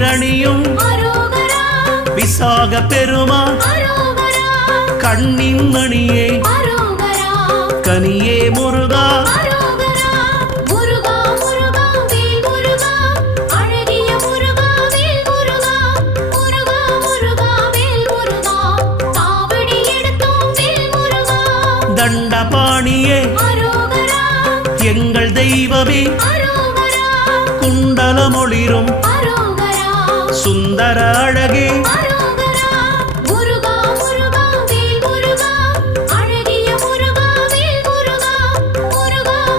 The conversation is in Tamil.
நீரணியும் விசாக பெருமான் கண்ணின் மணியே கனியே முருகா தண்டபாணியே எங்கள் தெய்வமே குண்டலமொளிரும் சுந்தர அழகே